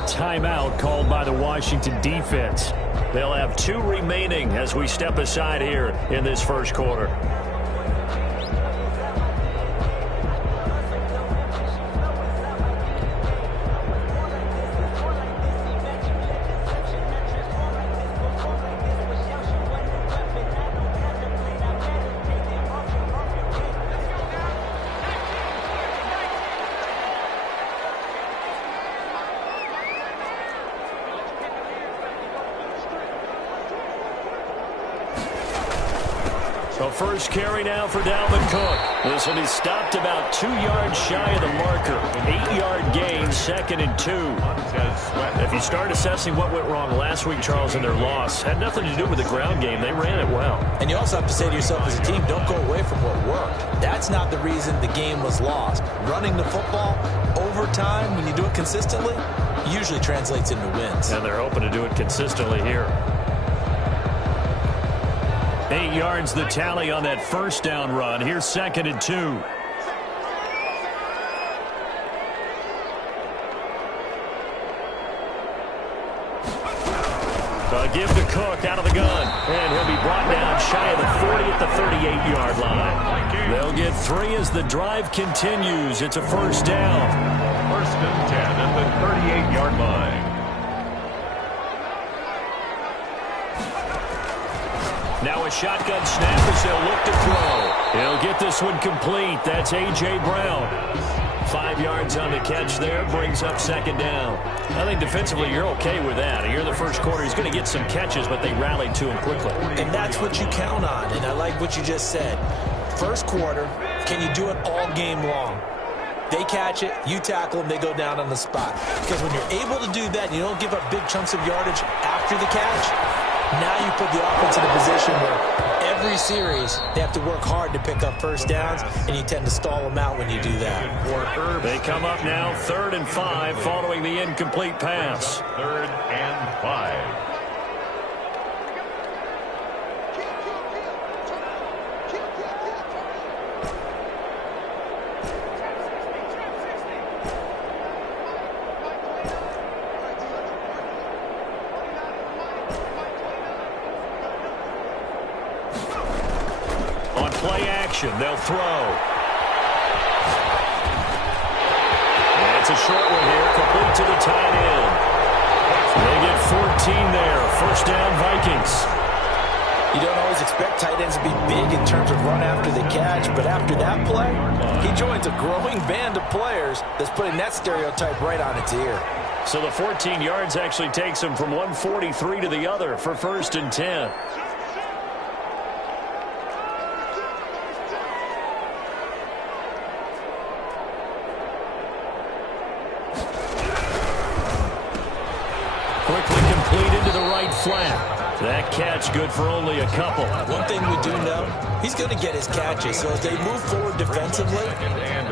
A timeout called by the Washington defense. They'll have 2 remaining as we step aside here in this first quarter. First carry now for Dalvin Cook. This will be stopped about 2 yards shy of the marker. 8-yard gain, 2nd and 2. If you start assessing what went wrong last week, Charles, in their loss, had nothing to do with the ground game. They ran it well. And you also have to say to yourself as a team, don't go away from what worked. That's not the reason the game was lost. Running the football over time, when you do it consistently, usually translates into wins. And they're hoping to do it consistently here. 8 yards the tally on that first down run. Here's 2nd and 2. Give to Cook out of the gun. And he'll be brought down shy of the 40 at the 38-yard line. They'll get 3 as the drive continues. It's a first down. 1st and 10 at the 38-yard line. Now a shotgun snap as they'll look to throw. He'll get this one complete. That's A.J. Brown. 5 yards on the catch there, brings up 2nd down. I think defensively you're okay with that. Here in the first quarter, he's going to get some catches, but they rallied to him quickly. And that's what you count on, and I like what you just said. First quarter, can you do it all game long? They catch it, you tackle them, they go down on the spot. Because when you're able to do that, and you don't give up big chunks of yardage after the catch, now you put the offense in a position where every series they have to work hard to pick up first downs, and you tend to stall them out when you do that. They come up now 3rd and 5 following the incomplete pass. 3rd and 5. They'll throw. And it's a short one here, complete to the tight end. They get 14 there. First down, Vikings. You don't always expect tight ends to be big in terms of run after the catch, but after that play, he joins a growing band of players that's putting that stereotype right on its ear. So the 14 yards actually takes him from 143 to the other for 1st and 10. Flat. That catch good for only a couple. One thing we do know, he's going to get his catches. So as they move forward defensively,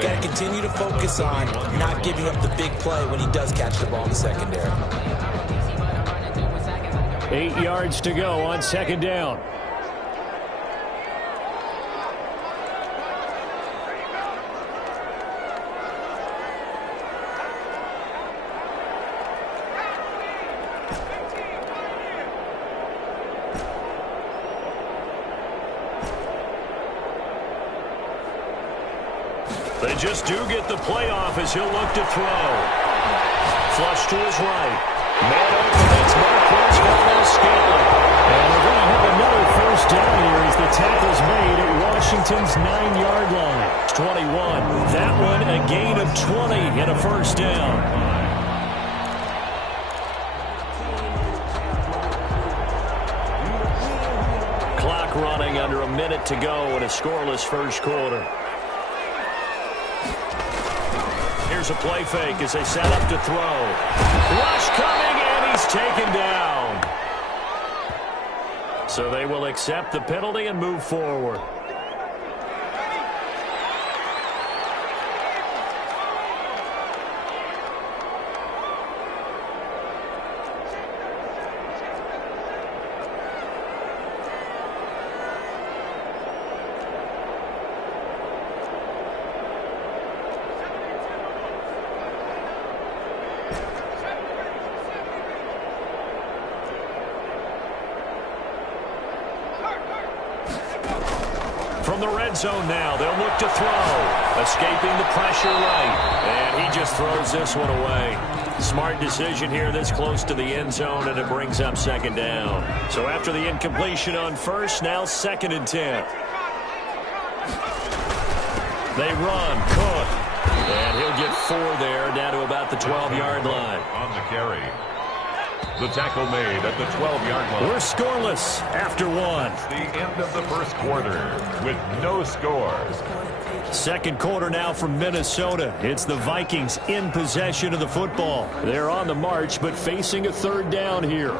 got to continue to focus on not giving up the big play when he does catch the ball in the secondary. 8 yards to go on 2nd down. They just do get the playoff as he'll look to throw. Flush to his right. Man open, that's Marquez Valdes-Scantling. And we're going to have another first down here as the tackle's made at Washington's 9-yard line. It's 21. That one a gain of 20 and a first down. Clock running under a minute to go in a scoreless first quarter. Here's a play fake as they set up to throw. Rush coming, and he's taken down. So they will accept the penalty and move forward. From the red zone now, they'll look to throw. Escaping the pressure right. And he just throws this one away. Smart decision here this close to the end zone, and it brings up second down. So after the incompletion on first, now 2nd and 10. They run. Cook. And he'll get 4 there, down to about the 12-yard line. On the carry. The tackle made at the 12-yard line. We're scoreless after 1. It's the end of the first quarter with no score. Second quarter now from Minnesota. It's the Vikings in possession of the football. They're on the march, but facing a 3rd down here.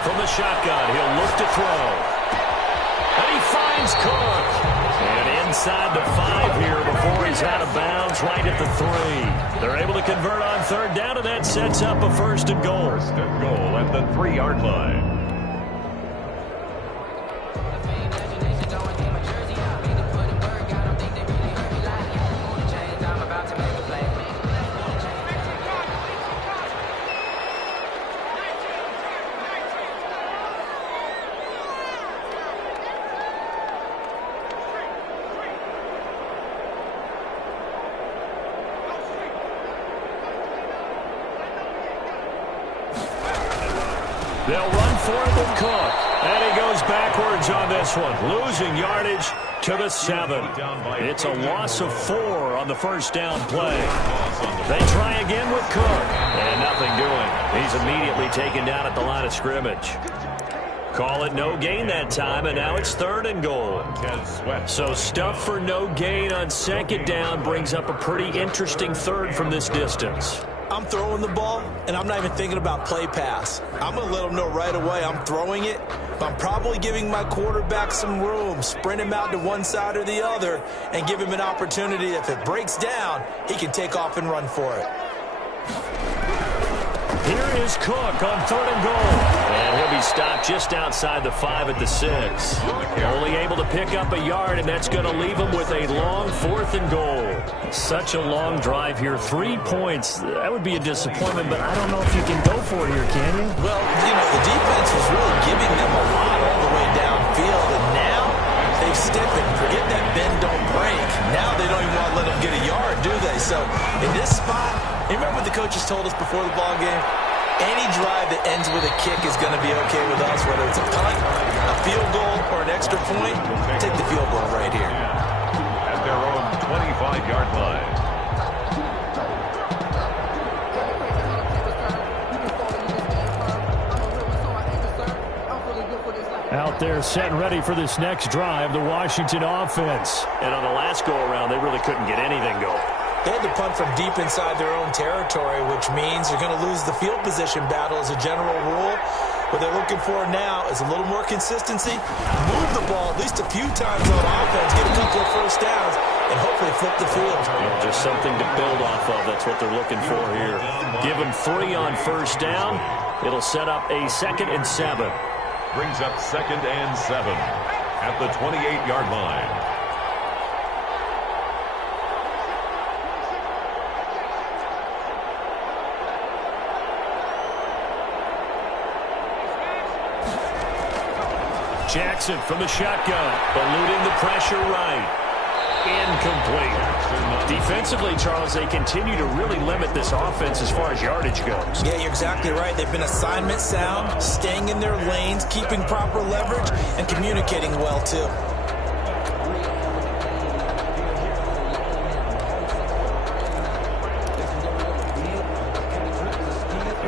From the shotgun, he'll look to throw. And he finds Cook. And inside the 5 here before he's out of bounds, right at the 3. They're able to convert on 3rd down, and that sets up a 1st and goal. 1st and goal at the 3-yard line. They'll run for it with Cook. And he goes backwards on this one. Losing yardage to the 7. It's a loss of 4 on the 1st down play. They try again with Cook. And nothing doing. He's immediately taken down at the line of scrimmage. Call it no gain that time, and now it's 3rd and goal. So stuff for no gain on 2nd down brings up a pretty interesting 3rd from this distance. I'm throwing the ball, and I'm not even thinking about play pass. I'm going to let them know right away I'm throwing it, but I'm probably giving my quarterback some room, sprint him out to one side or the other, and give him an opportunity. If it breaks down, he can take off and run for it. Here is Cook on 3rd and goal. And he'll be stopped just outside the 5 at the 6. Only able to pick up a yard, and that's going to leave him with a long 4th and goal. Such a long drive here. 3 points. That would be a disappointment, but I don't know if you can go for it here, can you? Well, you know, the defense was really giving them a lot all the way downfield, and now they've stepped in. Forget that bend, don't break. Now they don't even want to let them get a yard, do they? So in this spot, remember what the coaches told us before the ball game? Any drive that ends with a kick is going to be okay with us, whether it's a punt, a field goal, or an extra point. Take the field goal right here. At their own 25-yard line. Out there set and ready for this next drive, the Washington offense. And on the last go-around, they really couldn't get anything going. They had to punt from deep inside their own territory, which means you're going to lose the field position battle as a general rule. What they're looking for now is a little more consistency, move the ball at least a few times on offense, get a couple of 1st downs, and hopefully flip the field. Just something to build off of. That's what they're looking for here. Give them 3 on 1st down. It'll set up a 2nd and 7. Brings up 2nd and 7 at the 28-yard line. Jackson from the shotgun, eluding the pressure right. Incomplete. Defensively, Charles, they continue to really limit this offense as far as yardage goes. Yeah, you're exactly right. They've been assignment sound, staying in their lanes, keeping proper leverage, and communicating well, too.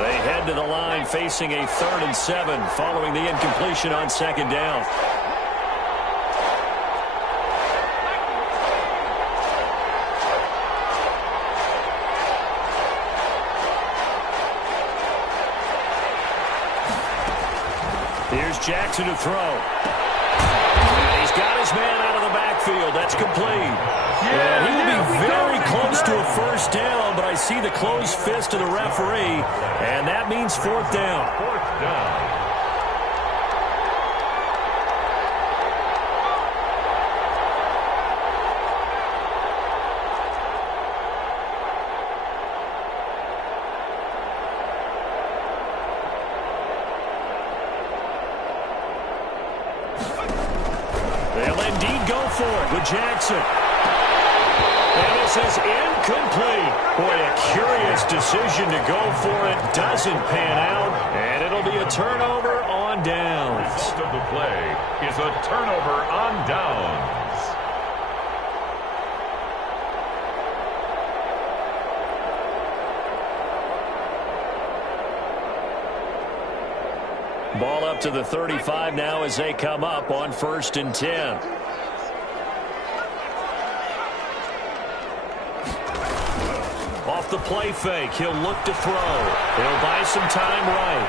They head to the line facing a 3rd and 7 following the incompletion on 2nd down. Here's Jackson to throw. And he's got his man out of the backfield. That's complete. And he will be very close to a 1st down, but I see the closed fist of the referee, and that means 4th down. 4th down. They'll indeed go for it with Jackson. And this is incomplete. Boy, a curious decision to go for it. Doesn't pan out. And it'll be a turnover on downs. The result of the play is a turnover on downs. Ball up to the 35 now as they come up on 1st and 10. Off the play fake, he'll look to throw. He'll buy some time right.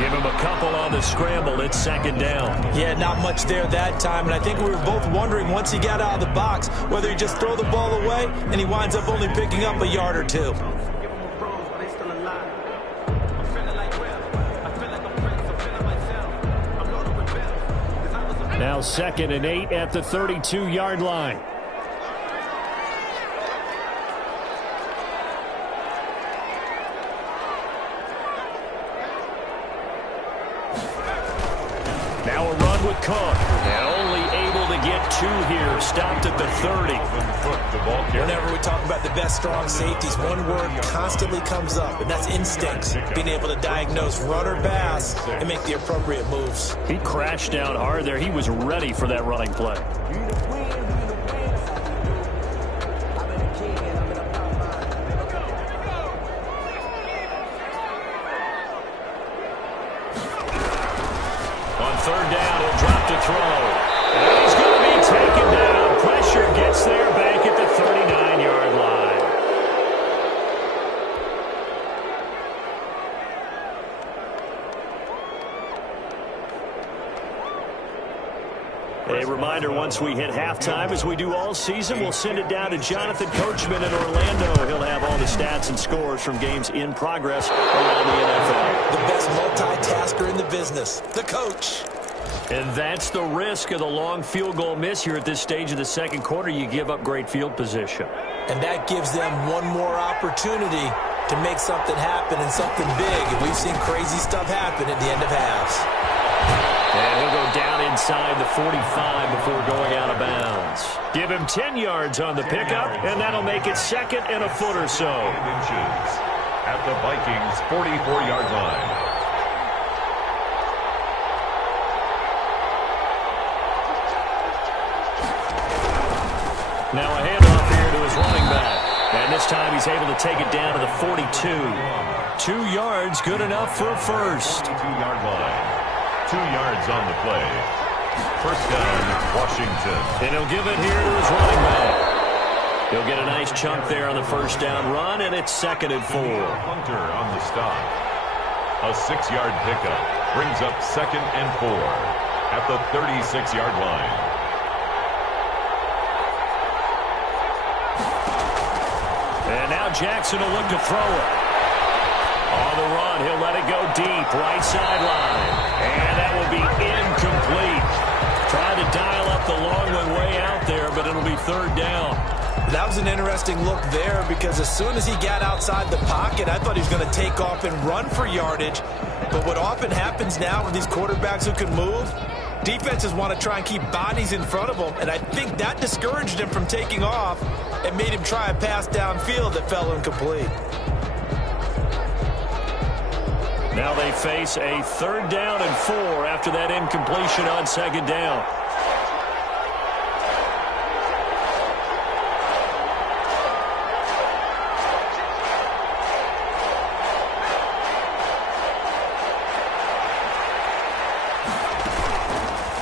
Give him a couple on the scramble. It's 2nd down. Yeah, not much there that time. And I think we were both wondering once he got out of the box whether he just throw the ball away and he winds up only picking up a yard or two. Now 2nd and 8 at the 32-yard line. Now a run with Cook. And only able to get 2 here. Stopped at the 30. Whenever we talk about the best strong safeties, one word constantly comes up, and that's instincts. Being able to diagnose run or pass and make the appropriate moves. He crashed down hard there. He was ready for that running play. On 3rd down, he'll drop to throw. And he's going to be taken down. Pressure gets there back at the 39-yard line. A reminder, once we hit halftime, as we do all season, we'll send it down to Jonathan Coachman in Orlando. He'll have all the stats and scores from games in progress around the NFL. The best multitasker in the business, the coach. And that's the risk of the long field goal miss here at this stage of the 2nd quarter. You give up great field position. And that gives them one more opportunity to make something happen and something big. And we've seen crazy stuff happen at the end of halves. And he'll go down inside the 45 before going out of bounds. Give him 10 yards on the pickup, and that'll make it 2nd and a foot or so. Inches at the Vikings' 44-yard line. Now a handoff here to his running back. And this time he's able to take it down to the 42. 2 yards, good enough for a first. 42-yard line. 2 yards on the play. 1st down, Washington. And he'll give it here to his running back. He'll get a nice chunk there on the 1st down run, and it's 2nd and 4. Hunter on the stop. A 6-yard pickup brings up 2nd and 4 at the 36-yard line. And now Jackson will look to throw it. On the run, he'll let it go deep, right sideline. And that will be incomplete. Trying to dial up the long one way out there, but it'll be 3rd down. That was an interesting look there because as soon as he got outside the pocket, I thought he was going to take off and run for yardage. But what often happens now with these quarterbacks who can move, defenses want to try and keep bodies in front of them. And I think that discouraged him from taking off and made him try a pass downfield that fell incomplete. Now they face a 3rd down and 4 after that incompletion on 2nd down.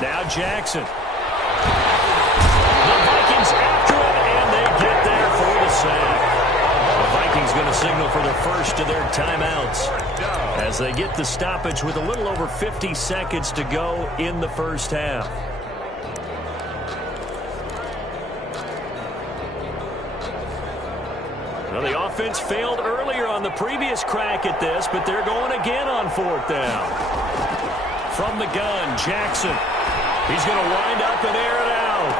Now Jackson. The Vikings after it, and they get there for the sack. The Vikings going to signal for their first of their timeouts as they get the stoppage with a little over 50 seconds to go in the 1st half. Well, the offense failed earlier on the previous crack at this, but they're going again on 4th down. From the gun, Jackson. He's going to wind up and air it out.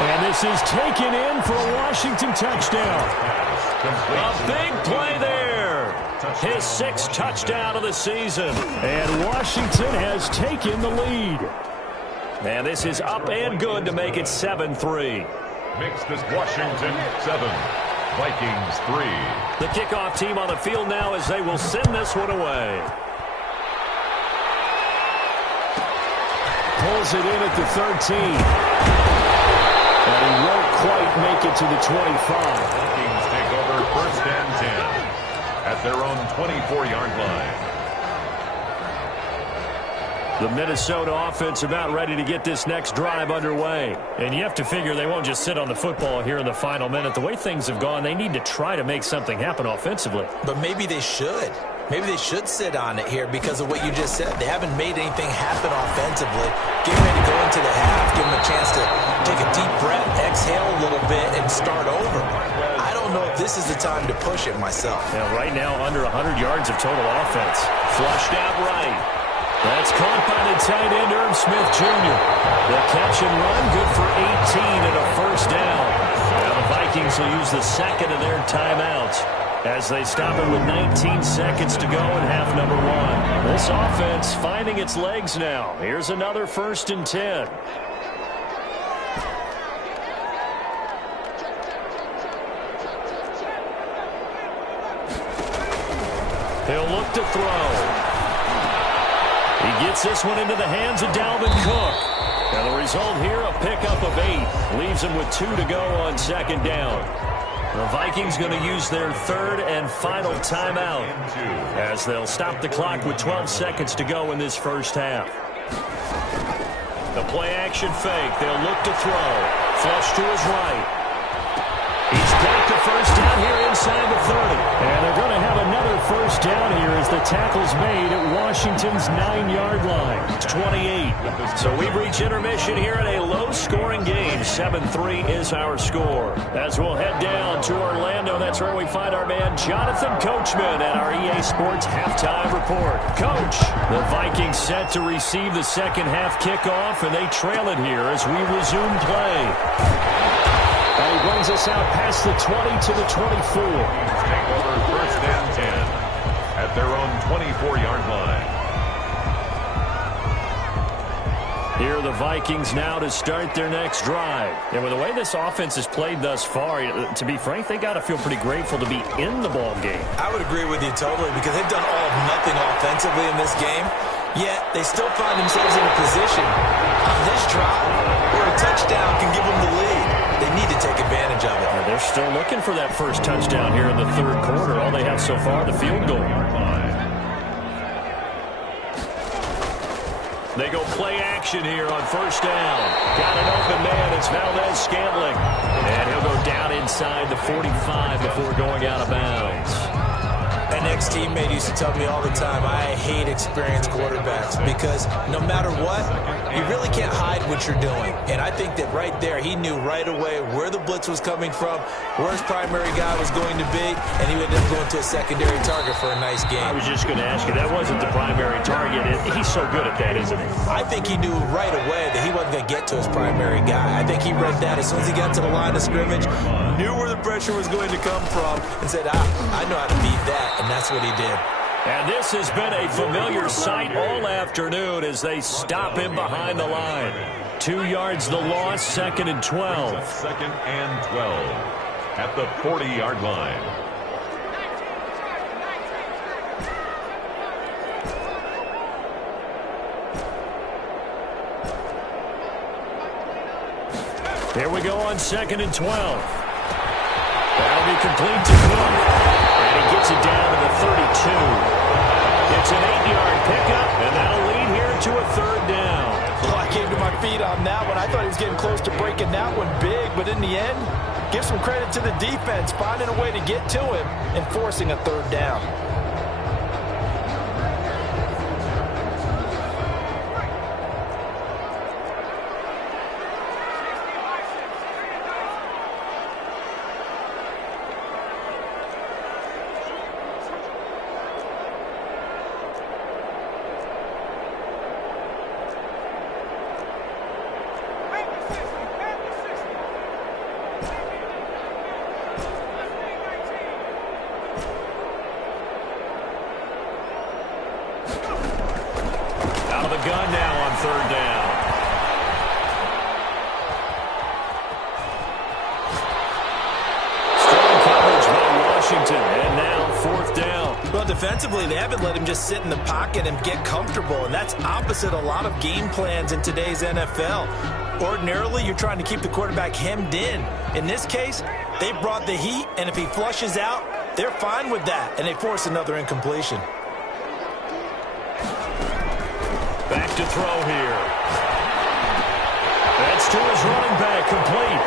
And this is taken in for a Washington touchdown. A big play there. His 6th touchdown of the season. And Washington has taken the lead. And this is up and good to make it 7-3. Makes this Washington 7, Vikings 3. The kickoff team on the field now as they will send this one away. Pulls it in at the 13. And he won't quite make it to the 25. Vikings take over 1st and 10 at their own 24-yard line. The Minnesota offense about ready to get this next drive underway. And you have to figure they won't just sit on the football here in the final minute. The way things have gone, they need to try to make something happen offensively. But maybe they should. Maybe they should sit on it here because of what you just said. They haven't made anything happen offensively. Get ready to go into the half, give them a chance to take a deep breath, exhale a little bit, and start over. I don't know if this is the time to push it myself. Yeah, right now, under 100 yards of total offense. Flushed out right. That's caught by the tight end, Irv Smith Jr. The catch and run, good for 18 and a first down. Now the Vikings will use the second of their timeouts as they stop it with 19 seconds to go in half number 1. This offense finding its legs now. Here's another 1st and 10. He'll look to throw. He gets this one into the hands of Dalvin Cook. And the result here, a pickup of 8. Leaves him with 2 to go on 2nd down. The Vikings going to use their 3rd and final timeout as they'll stop the clock with 12 seconds to go in this first half. The play action fake. They'll look to throw. Flush to his right. He's back to first down here inside the 30. And they're going to have another first down here as the tackle's made at Washington's 9-yard line. It's 28. So we've reached intermission here in a low-scoring game. 7-3 is our score. As we'll head down to Orlando, that's where we find our man Jonathan Coachman at our EA Sports halftime report. Coach, the Vikings set to receive the second half kickoff, and they trail it here as we resume play. And he brings us out past the 20 to the 24. Take over 1st and 10 at their own 24-yard line. Here are the Vikings now to start their next drive. And with the way this offense has played thus far, to be frank, they got to feel pretty grateful to be in the ball game. I would agree with you totally because they've done all of nothing offensively in this game, yet they still find themselves in a position on this drive where a touchdown can give them the lead. They need to take advantage of it. They're still looking for that first touchdown here in the 3rd quarter. All they have so far, the field goal. They go play action here on first down. Got an open man. It's Valdez-Scantling. And he'll go down inside the 45 before going out of bounds. An ex-teammate used to tell me all the time, I hate experienced quarterbacks because no matter what, you really can't hide what you're doing. And I think that right there, he knew right away where the blitz was coming from, where his primary guy was going to be, and he would end up going to a secondary target for a nice game. I was just going to ask you, that wasn't the primary target. He's so good at that, isn't he? I think he knew right away that he wasn't going to get to his primary guy. I think he read that as soon as he got to the line of scrimmage, knew where the pressure was going to come from, and said, I know how to beat that. And that's what he did. And this has been a familiar sight all afternoon as they stop him behind the line. 2 yards the loss, 2nd and 12. 2nd and 12 at the 40-yard line. Here we go on 2nd and 12. That'll be complete to Cook. And he gets it down to the 32. It's an 8-yard pickup, and that'll lead here to a 3rd down. Well, I came to my feet on that one. I thought he was getting close to breaking that one big, but in the end, give some credit to the defense, finding a way to get to him and forcing a 3rd down. defensively, they haven't let him just sit in the pocket and get comfortable, and that's opposite a lot of game plans in today's NFL. Ordinarily, you're trying to keep the quarterback hemmed in. In this case, they brought the heat, and if he flushes out, they're fine with that, and they force another incompletion. Back to throw here. That's to his running back, complete.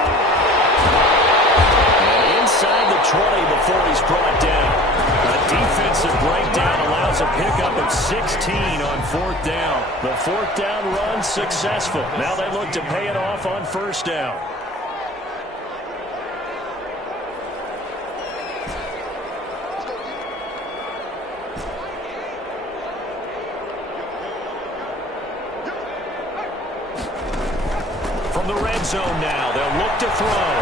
And inside the 20 before he's brought down. A defensive breakdown allows a pickup of 16 on 4th down. The 4th down run successful. Now they look to pay it off on 1st down. From the red zone now, they'll look to throw.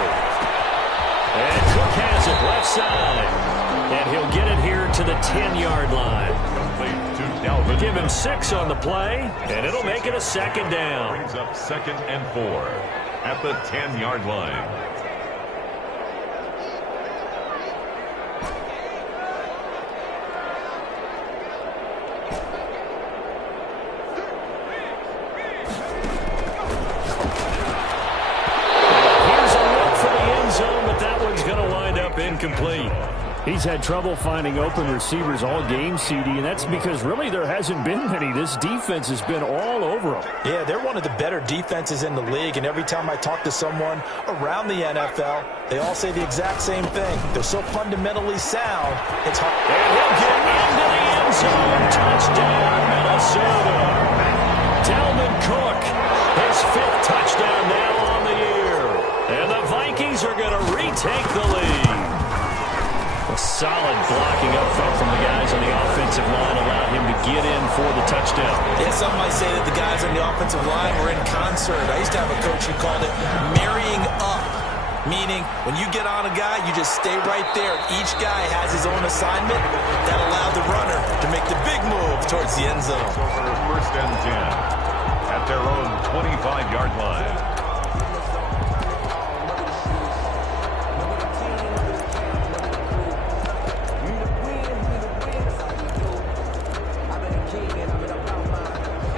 And Cook has it left side. And he'll get it here to the 10-yard line. Give him 6 on the play, and it'll make it a 2nd down. Brings up 2nd and 4 at the 10-yard line. Here's a look for the end zone, but that one's going to wind up incomplete. He's had trouble finding open receivers all game, CD, and that's because really there hasn't been many. This defense has been all over him. Yeah, they're one of the better defenses in the league, and every time I talk to someone around the NFL, they all say the exact same thing. They're so fundamentally sound, it's hard. And he'll get into the end zone. Touchdown, Minnesota. Dalvin Cook, his 5th touchdown now on the year. And the Vikings are going to retake the lead. A solid blocking up front from the guys on the offensive line allowed him to get in for the touchdown. Yeah, some might say that the guys on the offensive line were in concert. I used to have a coach who called it marrying up, meaning when you get on a guy, you just stay right there. Each guy has his own assignment that allowed the runner to make the big move towards the end zone. Over 1st and 10 at their own 25-yard line.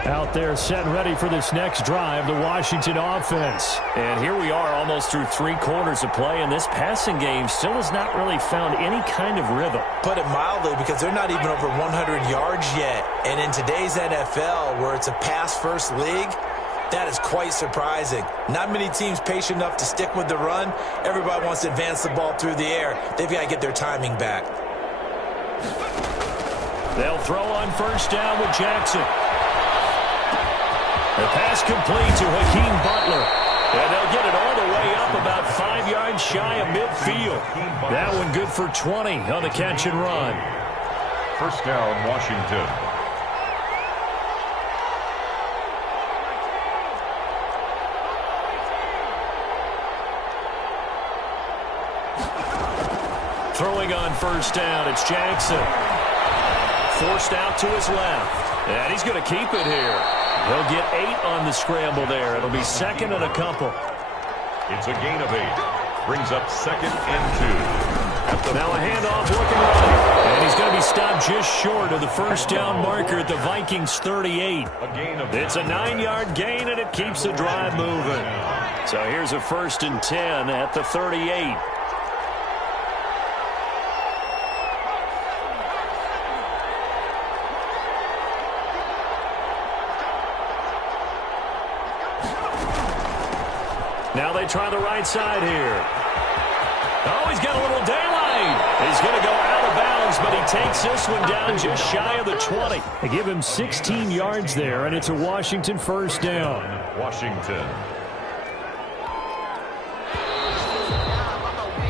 Out there set ready for this next drive, the Washington offense. And here we are almost through 3 quarters of play, and this passing game still has not really found any kind of rhythm. Put it mildly, because they're not even over 100 yards yet. And in today's NFL, where it's a pass-first league, that is quite surprising. Not many teams patient enough to stick with the run. Everybody wants to advance the ball through the air. They've got to get their timing back. They'll throw on 1st down with Jackson. The pass complete to Hakeem Butler. And they'll get it all the way up about 5 yards shy of midfield. That one good for 20 on the catch and run. 1st down, Washington. Throwing on 1st down, it's Jackson. Forced out to his left. And he's going to keep it here. He'll get 8 on the scramble there. It'll be 2nd and a couple. It's a gain of 8. Brings up 2nd and 2. Now a handoff looking right. And he's going to be stopped just short of the 1st down marker at the Vikings 38. It's a 9-yard gain, and it keeps the drive moving. So here's a 1st and 10 at the 38. Now they try the right side here. Oh, he's got a little daylight. He's going to go out of bounds, but he takes this one down just shy of the 20. They give him 16 yards there, and it's a Washington 1st down. Washington.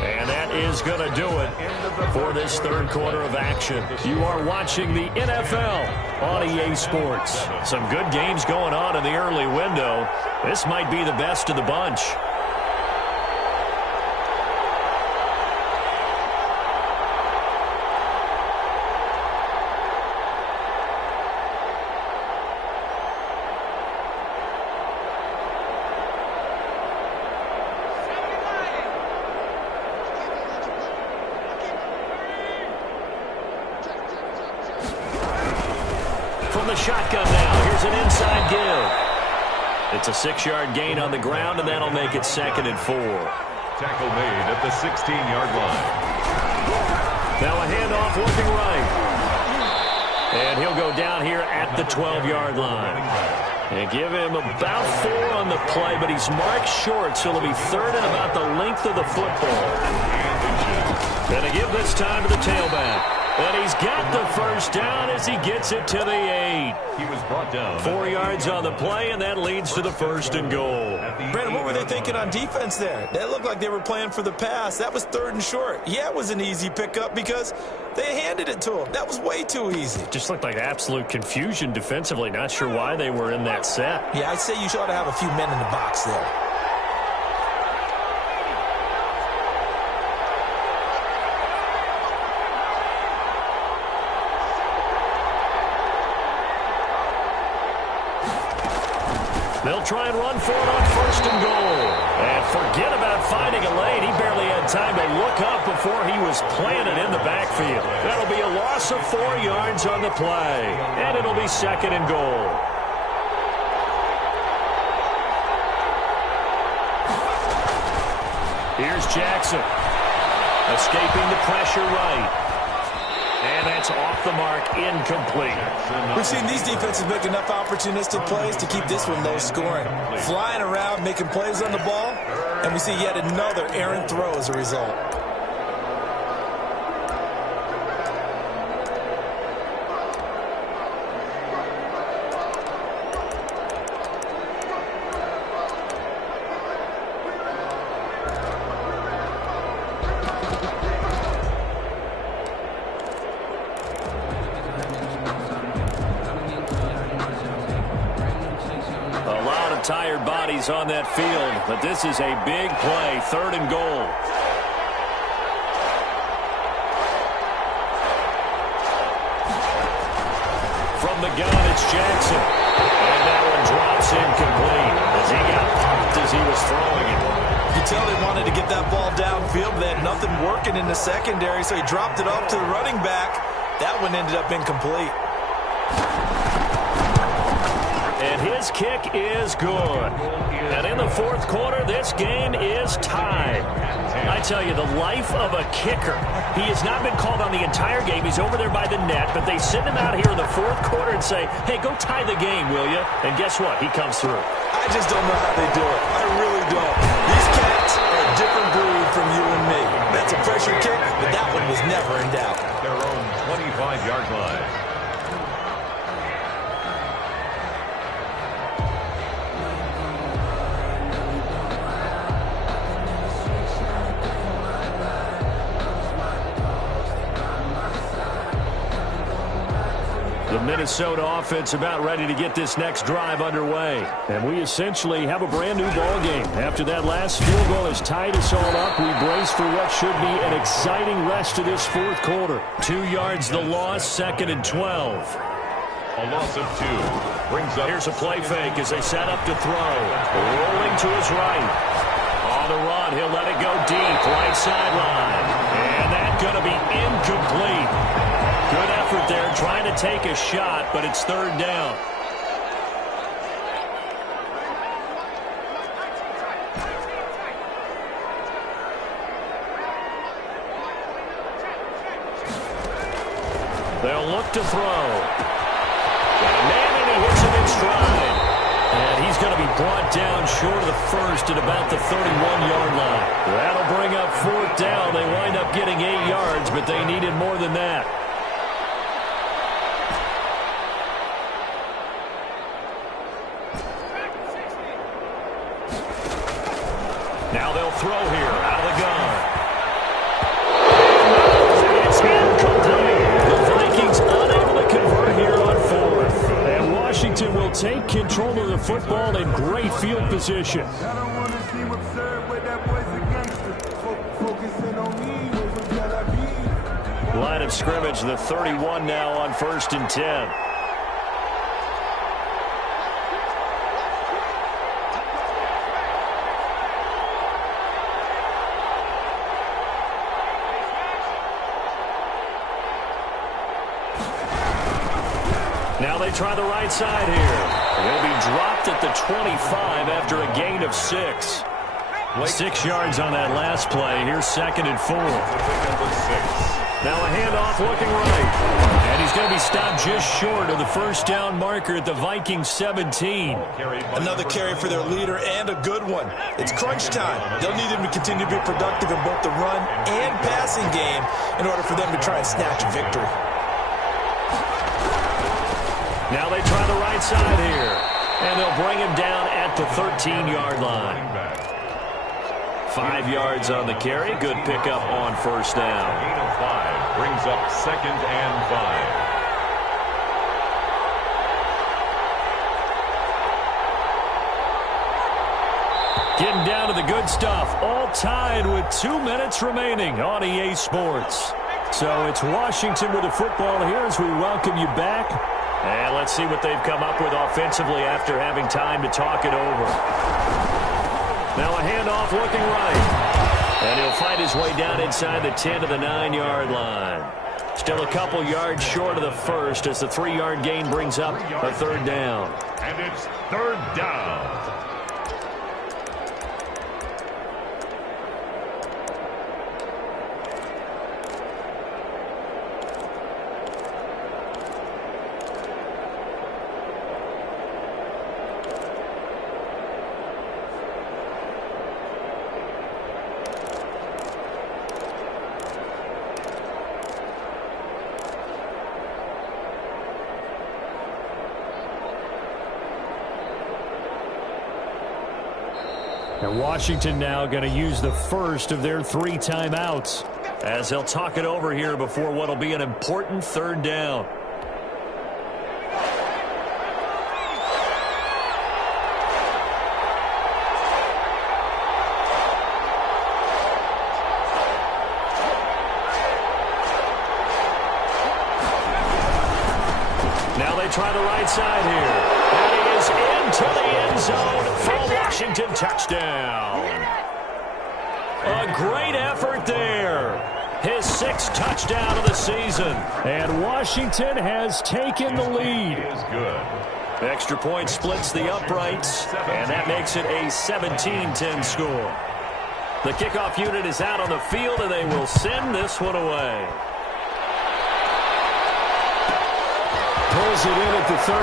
And that is going to do it for this 3rd quarter of action. You are watching the NFL on EA Sports. Some good games going on in the early window. This might be the best of the bunch. from the shotgun now. Here's an inside give. It's a 6-yard gain on the ground, and that'll make it 2nd and 4. Tackle made at the 16-yard line. Now a handoff looking right. And he'll go down here at the 12-yard line. And give him about 4 on the play, but he's marked short, so it'll be 3rd and about the length of the football. Gonna give this time to the tailback. And he's got the first down as he gets it to the 8. He was brought down. 4 yards on the play, and that leads to the 1st and goal. Brandon, what were they thinking on defense there? That looked like they were playing for the pass. That was 3rd and short. Yeah, it was an easy pickup because they handed it to him. That was way too easy. Just looked like absolute confusion defensively. Not sure why they were in that set. Yeah, I'd say you ought to have a few men in the box there. They'll try and run for it on 1st and goal. And forget about finding a lane. He barely had time to look up before he was planted in the backfield. That'll be a loss of 4 yards on the play. And it'll be 2nd and goal. Here's Jackson. Escaping the pressure right. And that's off the mark, incomplete. We've seen these defenses make enough opportunistic plays to keep this one low scoring. Flying around, making plays on the ball, and we see yet another errant throw as a result. Tired bodies on that field, but this is a big play, 3rd and goal. From the gun, it's Jackson. And that one drops incomplete as he got popped as he was throwing it. You tell they wanted to get that ball downfield, but they had nothing working in the secondary, so he dropped it off to the running back. That one ended up incomplete. And his kick is good. And in the 4th quarter, this game is tied. I tell you, the life of a kicker. He has not been called on the entire game. He's over there by the net, but they send him out here in the 4th quarter and say, hey, go tie the game, will you? And guess what? He comes through. I just don't know how they do it. I really don't. These cats are a different breed from you and me. That's a pressure kick, but that one was never in doubt. Their own 25-yard line. The Minnesota offense about ready to get this next drive underway. And we essentially have a brand new ball game. After that last field goal has tied us all up, we brace for what should be an exciting rest of this 4th quarter. 2 yards the loss, 2nd and 12. A loss of 2 brings up. Here's a play fake as they set up to throw. Rolling to his right. On the run, he'll let it go deep, right sideline. And that's going to be incomplete. Good effort there, trying to take a shot, but it's 3rd down. They'll look to throw. Got a man, and he hits him in stride. And he's going to be brought down short of the 1st at about the 31-yard line. That'll bring up 4th down. They wind up getting 8 yards, but they needed more than that. Now they'll throw here out of the gun. It's incomplete. The Vikings unable to convert here on 4th. And Washington will take control of the football in great field position. Line of scrimmage, the 31 now on 1st and 10. Now they try the right side here. He'll be dropped at the 25 after a gain of 6. 6 yards on that last play. Here's 2nd and 4. Now a handoff looking right. And he's going to be stopped just short of the first down marker at the Vikings 17. Another carry for their leader and a good one. It's crunch time. They'll need him to continue to be productive in both the run and passing game in order for them to try and snatch a victory. Now they try the right side here. And they'll bring him down at the 13-yard line. 5 yards on the carry. Good pickup on first down. Gain of 5 brings up 2nd and 5. Getting down to the good stuff. All tied with 2 minutes remaining on EA Sports. So it's Washington with the football here as we welcome you back. And let's see what they've come up with offensively after having time to talk it over. Now a handoff looking right. And he'll find his way down inside the 10 to the 9-yard line. Still a couple yards short of the first as the 3-yard gain brings up a 3rd down. And it's 3rd down. And Washington now going to use the first of their 3 timeouts as they'll talk it over here before what will be an important 3rd down. Now they try the right side here. And he is into the end zone for a Washington touchdown. A great effort there. His 6th touchdown of the season. And Washington has taken the lead. Is good. Extra point splits the uprights, and that makes it a 17-10 score. The kickoff unit is out on the field, and they will send this one away. Pulls it in at the 13.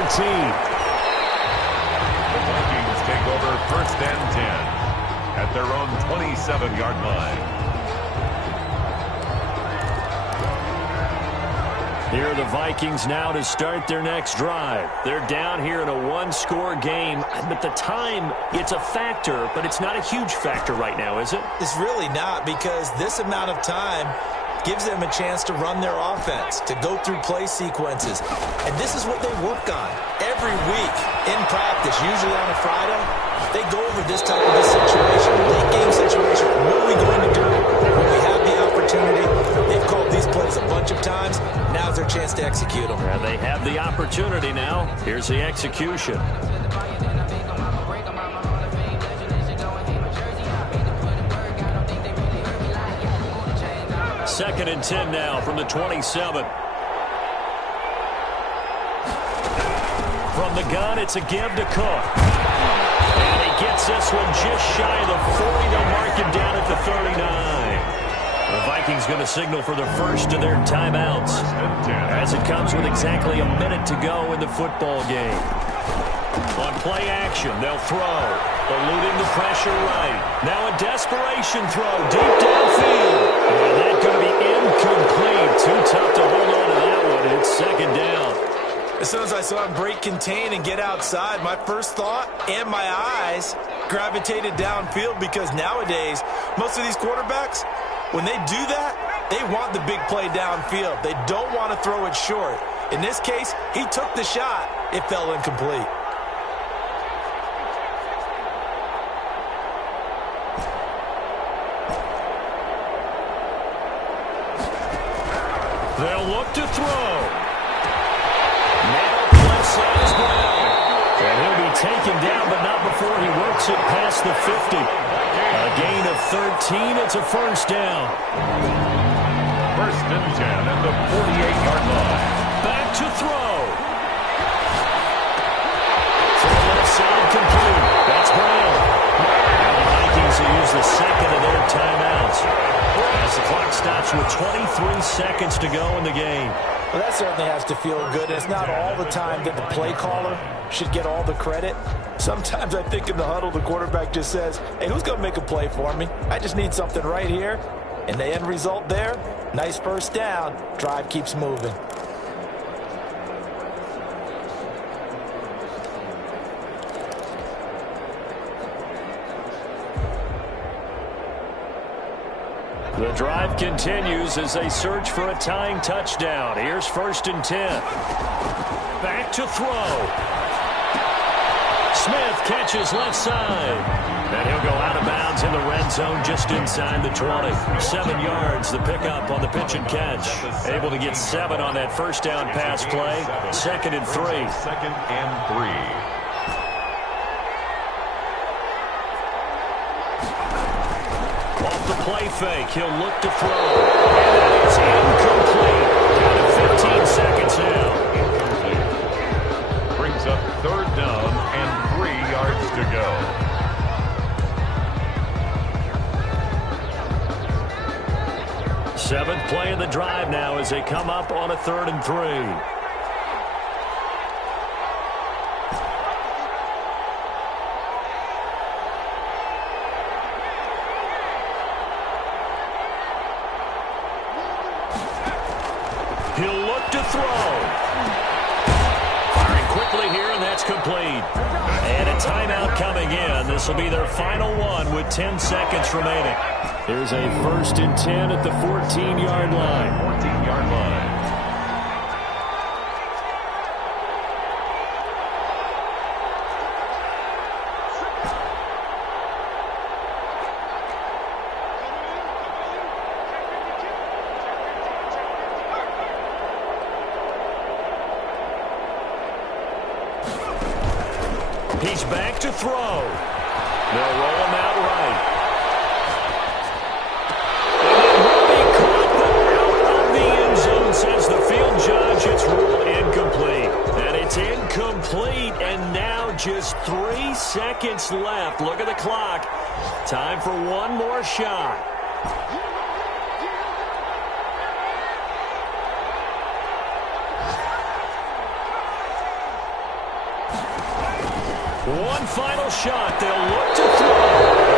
The Vikings take over 1st and 10 at their own 27-yard line. Here are the Vikings now to start their next drive. They're down here in a 1-score game, but the time, it's a factor, but it's not a huge factor right now, is it? It's really not, because this amount of time gives them a chance to run their offense, to go through play sequences. And this is what they work on every week in practice, usually on a Friday. They go over this type of a situation, late game situation. What are we going to do when we have the opportunity? They've called these plays a bunch of times. Now's their chance to execute them. And they have the opportunity now. Here's the execution. 2nd and 10 now from the 27. From the gun, it's a give to Cook. And he gets this one just shy of the 40. They'll mark him down at the 39. The Vikings going to signal for the first of their timeouts as it comes with exactly a minute to go in the football game. On play action, they'll throw. Eluding the pressure right. Now a desperation throw deep downfield. And that's going to be incomplete. Too tough to hold on to that one. It's 2nd down. As soon as I saw him break contain and get outside, my first thought and my eyes gravitated downfield, because nowadays, most of these quarterbacks, when they do that, they want the big play downfield. They don't want to throw it short. In this case, he took the shot. It fell incomplete. They'll look to throw. Now to the left side as well. And he'll be taken down, but not before he works it past the 50. A gain of 13. It's a first down. 1st and 10 at the 48-yard line. Back to throw. Well, that certainly has to feel good. It's not all the time that the play caller should get all the credit. Sometimes I think in the huddle, the quarterback just says, hey, who's going to make a play for me? I just need something right here. And the end result there, nice first down. Drive keeps moving. The drive continues as they search for a tying touchdown. Here's 1st and 10. Back to throw. Smith catches left side. And he'll go out of bounds in the red zone just inside the 20. 7 yards, the pickup on the pitch and catch. Able to get 7 on that first down pass play. 2nd and 3. 2nd and 3. Play fake. He'll look to throw. And that is incomplete. Down to 15 seconds now. Incomplete. Brings up 3rd down and 3 yards to go. Seventh play of the drive now as they come up on a 3rd and 3. He'll look to throw. Firing quickly here, and that's complete. And a timeout coming in. This will be their final one with 10 seconds remaining. Here's a 1st and 10 at the 14-yard line. 14-yard line. He's back to throw. They'll roll him out right. And it will be caught, but out of the end zone, says the field judge. It's ruled incomplete. And it's incomplete, and now just 3 seconds left. Look at the clock. Time for one more shot. One final shot. They'll look to throw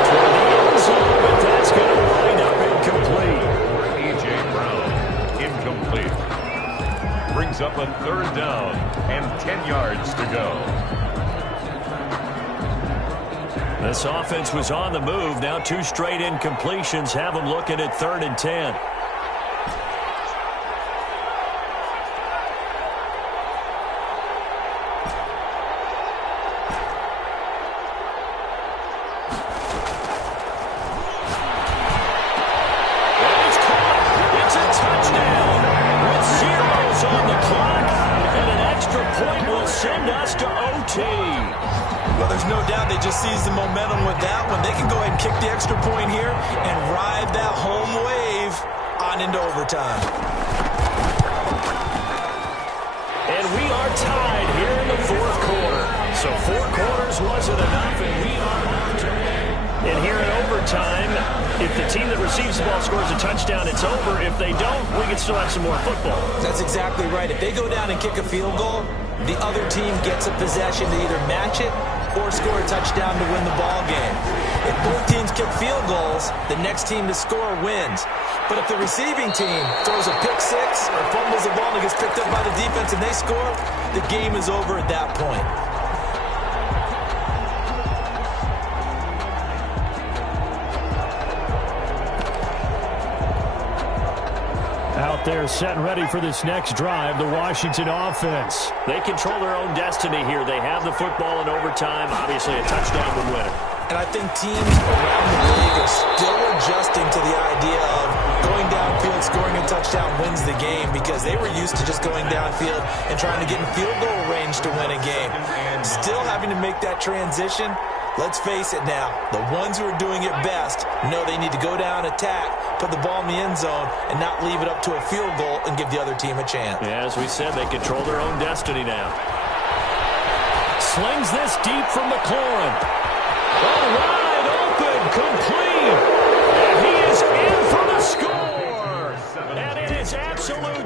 toward the end zone, but that's going to wind up incomplete. A.J. Brown, incomplete. Brings up a 3rd down and 10 yards to go. This offense was on the move. Now 2 straight incompletions have them looking at 3rd and 10. Send us to OT. Well, there's no doubt they just seized the momentum with that one. They can go ahead and kick the extra point here and ride that home wave on into overtime. And we are tied here in the 4th quarter. So 4 quarters wasn't enough, and we are on to it. And here in overtime, if the team that receives the ball scores a touchdown, it's over. If they don't, we can still have some more football. That's exactly right. If they go down and kick a field goal, the other team gets a possession to either match it or score a touchdown to win the ball game. If both teams kick field goals, the next team to score wins. But if the receiving team throws a pick six or fumbles the ball and it gets picked up by the defense and they score, the game is over at that point. Out there set and ready for this next drive, the Washington offense. They control their own destiny here. They have the football in overtime. Obviously, a touchdown would win it. And I think teams around the league are still adjusting to the idea of going downfield, scoring a touchdown wins the game, because they were used to just going downfield and trying to get in field goal range to win a game. Still having to make that transition. Let's face it now, the ones who are doing it best know they need to go down, attack, put the ball in the end zone, and not leave it up to a field goal and give the other team a chance. Yeah, as we said, they control their own destiny now. Slings this deep from McLaurin. Oh, wide open, complete. And he is in for the score. And it is absolute